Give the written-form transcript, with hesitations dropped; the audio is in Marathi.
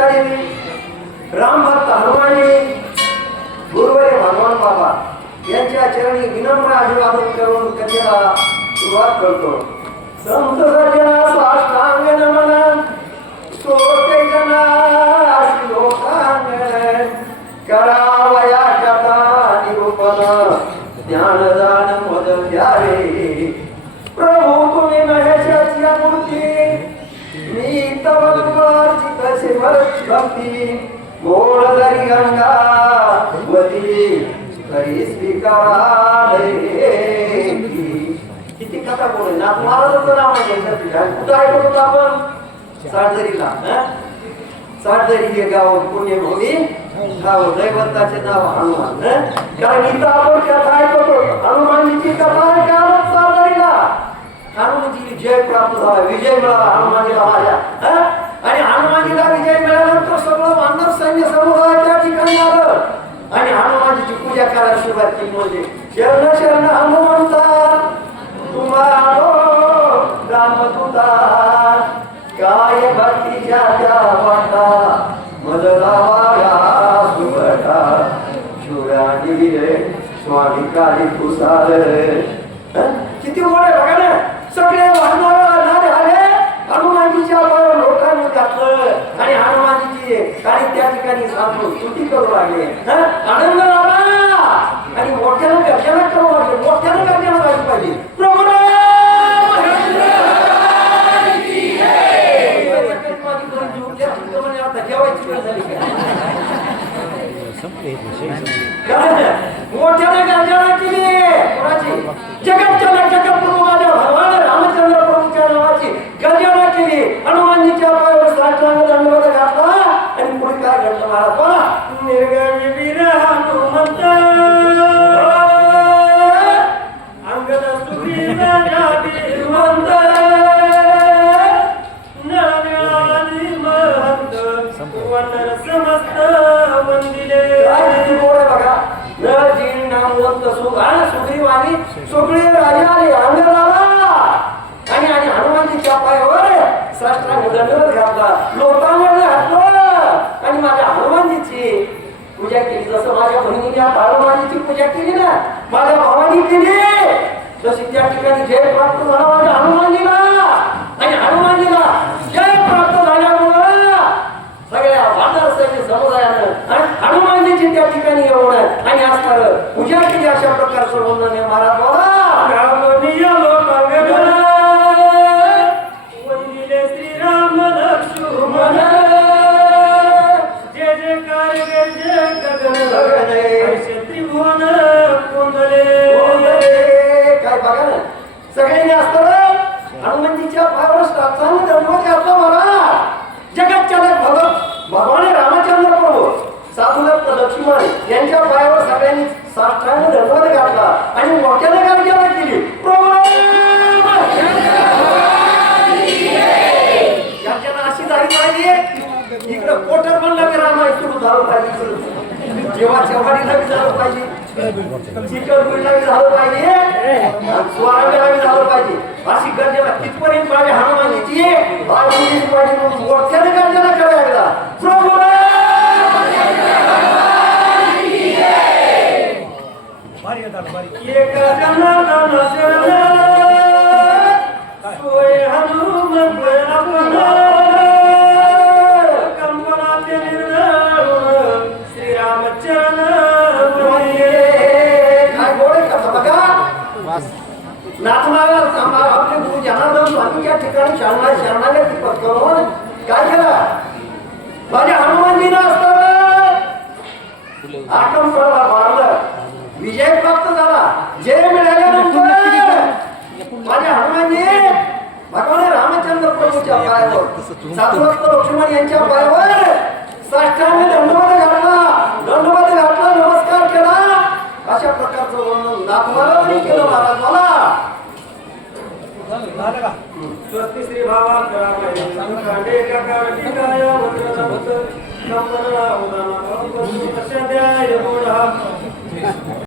अधिकारी राम भक्त हनुमानजी गुरुवारी भगवान बाबा यांच्या चरणी विनम्र अभिवादन करून कथेला सुरुवात करतो. संत सज्जना साष्टांग नमन स्तोते जना श्लोकांगण करावया कथा निरूपण ज्ञानदान मद द्यावे. प्रभू तुम्ही महेशाची मूर्ती मी तव अर्चित सेवर भक्ती मोळ जरी गंगा वती करी स्वीकाराले. किती कथा बोले ना महाराजांचं नाव आहे. कुठं ऐकत होतो आपण? साडझरीला. साडझरी हे गाव पुण्यभूमी गाव दैवताचे नाव हनुमान. कारण इथं आपण कथा ऐकतो हनुमानजीची कथा ऐकायला साडझरीला. हनुमानजी जय प्राप्त झाला, विजय मिळाला हनुमानजीला माझ्या. आणि हनुमानजीला विजय मिळाल्यानंतर सगळं मानव सैन्य समुदाय त्या ठिकाणी आलं आणि हनुमानजीची पूजा करायला सुरुवात केली. म्हणजे शरण शरण हनुमंता तुम्हारो रामदूता काय भक्तीच्या त्या वाटा मदला वाया सुभटा शिवराणी विरे स्वामी काली कुसाल. किती गोड आहे बघा ना. सगळे वाहनारे आले हनुमानजीच्या लोकांनी घातलं आणि हनुमानजीची आणि त्या ठिकाणी सांगून स्तुती करू लागले. आनंद झाला आणि मोठ्यानं गर्जना करू लागले. मोठ्यानं गर्जना करायला पाहिजे. प्रभू जेवायची वेळ झाली मोठ्याने गर्जना केली. कोणाची? जगतच्या जगतप्रभू माझ्या भगवान रामचंद्र प्रभूच्या नावाची गर्जना केली. हनुमानजीच्या पायावर साष्टांग दंडवत घातला आणि पुढे काय घडलं महाराज बोला. निर्गवीर हनुमंत अंगद सुखी जागीवंत नळनिळाली महंत वनर समस्त वंदिले. बघा नळ जीर्ण नामवंत सुगाण सुग्रीवाणी सगळे राजा आले अंगदाला आणि हनुमानजीच्या पायावर साष्टांग दंडवत घातला. लोकांना घातलं आणि माझ्या हनुमानजीची पूजा केली. जसं माझ्या बहिणीने हनुमानजीची पूजा केली ना माझ्या भावानी केली तशी त्या ठिकाणी जय प्राप्त झाला माझ्या हनुमानजीला. आणि हनुमानजीला जय प्राप्त झाल्यामुळं सगळ्या वानर सैन्य समुदायानं हनुमानजीची त्या ठिकाणी येऊन आणि असणार पूजा केली. अशा प्रकारचं वर्णन आहे महाराज बोला. वंदिले श्रीराम लक्ष्मण जय जयकार जय गगन गगन त्रिभुवन कुंडले. काय बघा ना सगळ्यांनी असतात हनुमानजीच्या पायावर साष्टांग दंडवत घातला. मला जगतच्या भगवान रामचंद्र प्रभू साधुदत्त लक्ष्मण यांच्या पायावर सगळ्यांनी साष्टांग दंडवत घातला आणि मोठ्याने गर्जना केली. गर्जना अशी झाली पाहिजे. इकडं कोटर बनला की रामाय सुरू झालं पाहिजे. जेव्हा वाडीला बी झालं पाहिजे, चिकलगुडला बी झालं पाहिजे, स्वारंगाला बी झालं पाहिजे. अशी गर्जना तिथपर्यंत माझ्या हनुमानजीची पाहिजे. मोठ्याने गर्जना करायला प्रभू एक जनार्दन शरण सोय हनुमंत आपला कंपनाचे निर्णय श्रीरामचरण. काय गोडे कथा बघा. नाथनाला आपले गुरु जनार्दन स्वामीच्या ठिकाणी शरणागती पत्करून काय केलं माझ्या हनुमानजीनं असतं आटम फळाला मारलं. विजय प्राप्त झाला. जय मिळाल्यानंतर माझ्या हनुमानजी भगवान रामचंद्र प्रभूच्या पायावर साधुदत्त लक्ष्मण यांच्या पायावर साष्टांग दंडवत घातला नमस्कार केला. अशा प्रकारचं वर्णन नाथमारांनी केलं महाराज मला. स्वस्ति श्री भावा कांडे काकाय वज्रनाथ कंपना उदाना